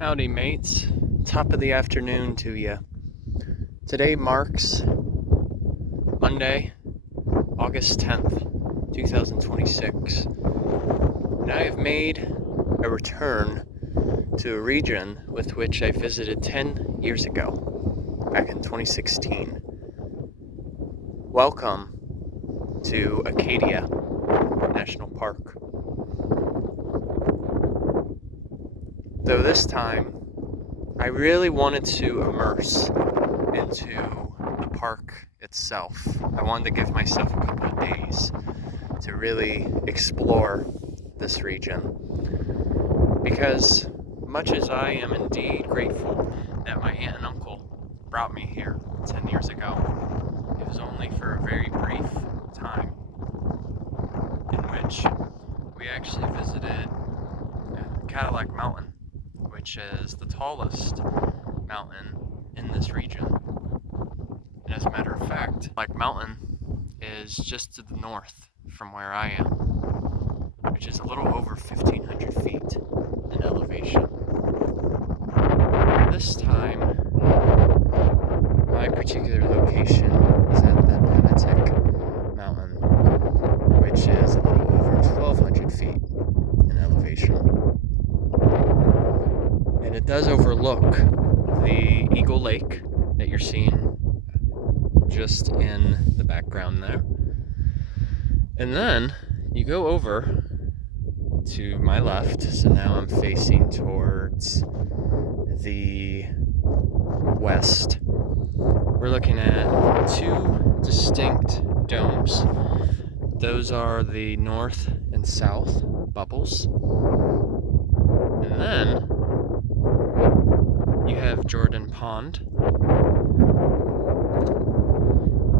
Howdy mates, top of the afternoon to you. Today marks Monday, August 10th, 2026, and I have made a return to a region with which I visited 10 years ago, back in 2016. Welcome to Acadia National Park. Though this time, I really wanted to immerse into the park itself. I wanted to give myself a couple of days to really explore this region. Because much as I am indeed grateful that my aunt and uncle brought me here 10 years ago, it was only for a very brief time in which we actually visited Cadillac Mountain, which is the tallest mountain in this region. And as a matter of fact, Cadillac Mountain is just to the north from where I am, which is a little over 1,500 feet in elevation. This time, my particular location is at the Wabanaki Mountain, which is a little over 1,200 feet in elevation. And it does overlook the Eagle Lake that you're seeing just in the background there. And then you go over to my left, so now I'm facing towards the west. We're looking at two distinct domes. Those are the north and south bubbles. And then you have Jordan Pond.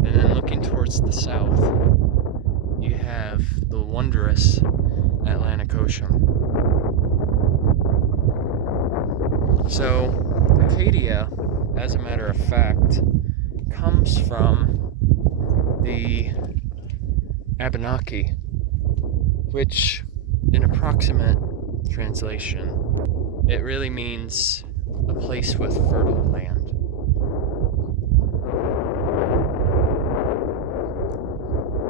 And then looking towards the south, you have the wondrous Atlantic Ocean. So, Acadia, as a matter of fact, comes from the Wabanaki, which, in approximate translation, it really means a place with fertile land.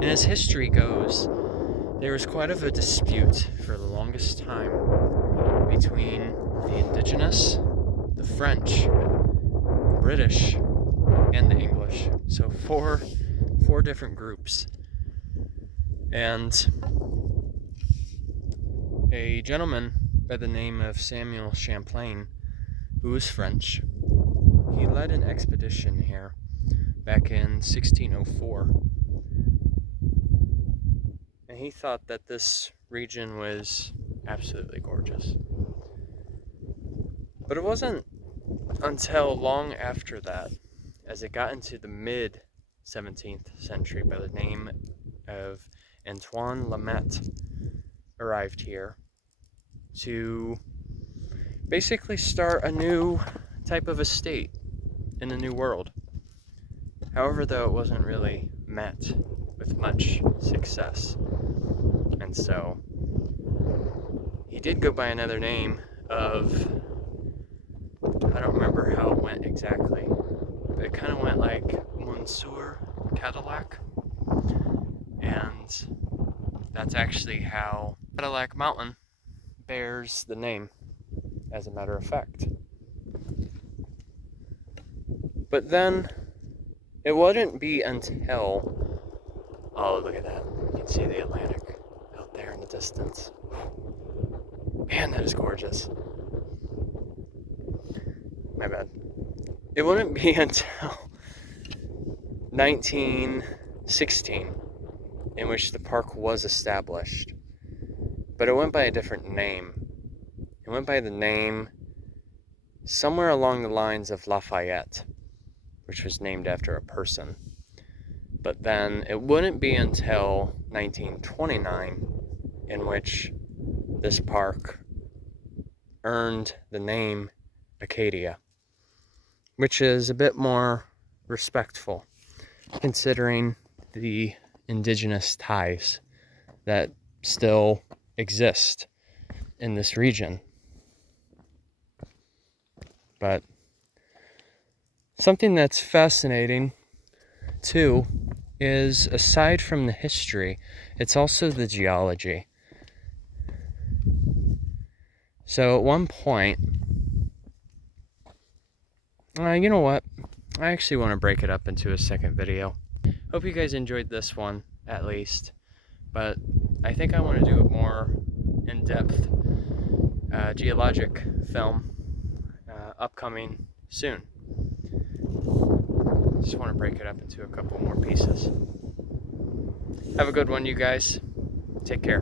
And as history goes, there was quite of a dispute for the longest time between the indigenous, the French, the British, and the English. So four different groups. And a gentleman by the name of Samuel Champlain, who was French, he led an expedition here back in 1604. And he thought that this region was absolutely gorgeous. But it wasn't until long after that, as it got into the mid-17th century, by the name of Antoine Lamet arrived here to basically start a new type of estate in the New World. However, though, it wasn't really met with much success. And so he did go by another name of, I don't remember how it went exactly, but it kind of went like Monsieur Cadillac. And that's actually how Cadillac Mountain bears the name, as a matter of fact. But then it wouldn't be until, oh, look at that, you can see the Atlantic out there in the distance. Man, that is gorgeous. My bad. It wouldn't be until 1916 in which the park was established, but it went by a different name. It went by the name somewhere along the lines of Lafayette, which was named after a person. But then it wouldn't be until 1929 in which this park earned the name Acadia, which is a bit more respectful considering the indigenous ties that still exist in this region. But something that's fascinating too is, aside from the history, it's also the geology. So at one point, you know what? I actually want to break it up into a second video. Hope you guys enjoyed this one, at least. But I think I want to do a more in-depth geologic film upcoming soon. Just want to break it up into a couple more pieces. Have a good one, you guys. Take care.